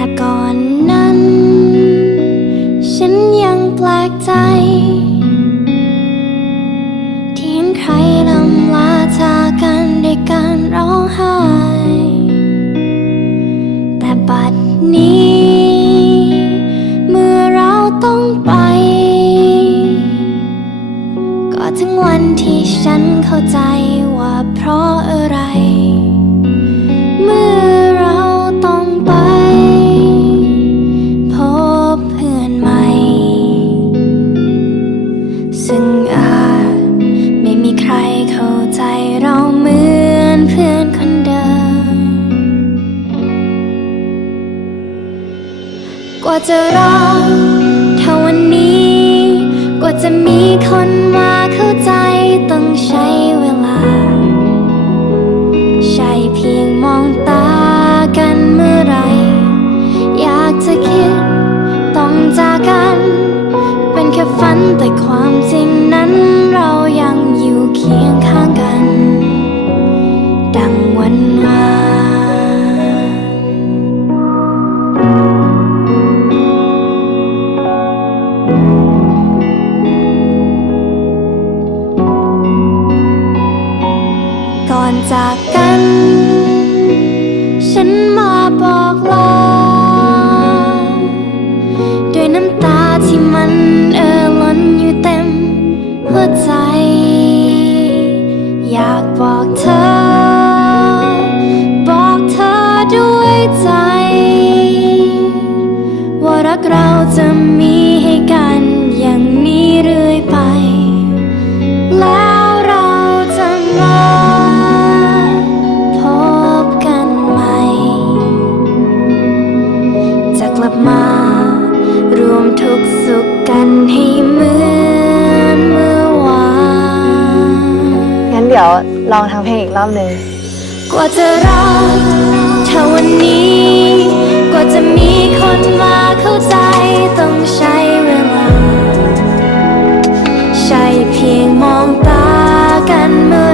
แต่ก่อนนั้น ฉันยังแปลกใจ ที่เห็นใครลำลาจากกันด้วยการร้องไห้ แต่บัดนี้ เมื่อเราต้องไป ก็ถึงวันที่ฉันเข้าใจว่าเพราะอะ ซึ่งอาจไม่มีใครเข้าใจเราเหมือนเพื่อนคนเดิม กว่าจะรอเท่าวันนี้ กว่าจะมีคนมาเข้าใจต้อง แต่ความจริงนั้นเรายังอยู่เคียงข้างกัน ดังวันวานก่อนจากกัน จะมีให้กันอย่างนี้เรื่อยไป แล้วเราจะมาพบกันใหม่ จะกลับมารวมทุกข์สุขกันให้เหมือนเมื่อวานงั้นเดี๋ยวลองทำเพลงอีกรอบหนึ่งกว่าจะรอเท่าวันนี้ กว่าจะมีคนมาเข้าใจ ต้องใช้เวลา ใช่เพียงมองตากันเมื่อ